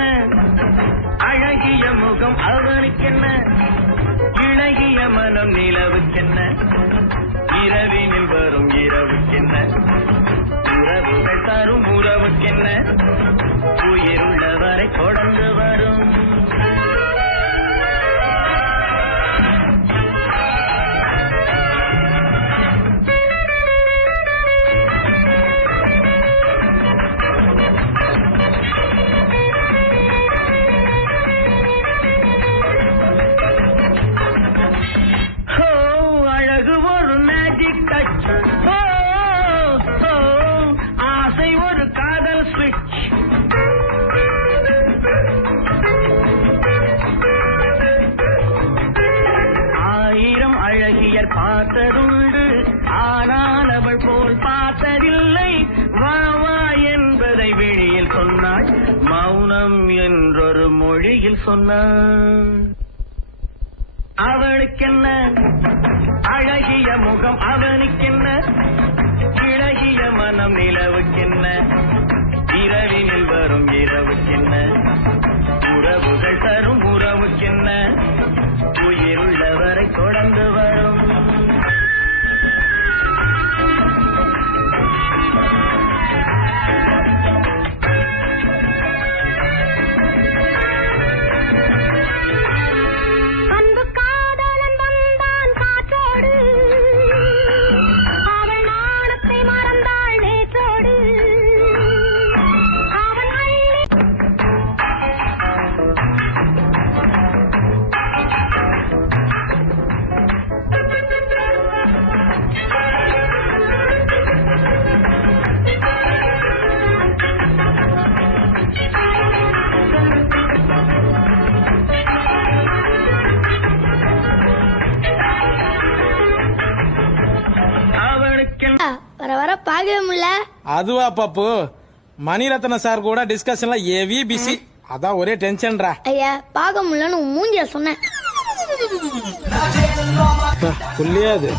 அவளுக்கென்ன அழகிய முகம் அவனுக்கென்ன இழகிய மனம் நிலவுக்கென்ன இரவினில் வரும் இரவுக்கென்ன உறவுகள் தரும் உறவுக்கென்ன உயிருள்ளவரை தொடர்ந்து வரும் பார்த்ததுண்டு ஆனால் அவள் போல் பார்த்ததில்லை வா வா என்பதை வெளியில் சொன்னாள் மௌனம் என்றொரு மொழியில் சொன்னாள் அவளுக்கென்ன அழகிய முகம் அவனுக்கென்ன இழகிய மனம் நிலவுக்கென்ன இரவினில் வரும் இரவுக்கென்ன உறவுகள் தரும் உறவுக்கென்ன உயிருள்ளவரை தொடர்ந்து வரும் வர வர பாக்கவே முடியல. அதுவா பாப்பு, மணிரத்ன சார் கூட டிஸ்கஷன்ல ஏவி பிசி, அதான் ஒரே டென்ஷன்ரா. ஐயா பார்க்க முடியலன்னு மூஞ்சிய சொன்னேன். புள்ளியாது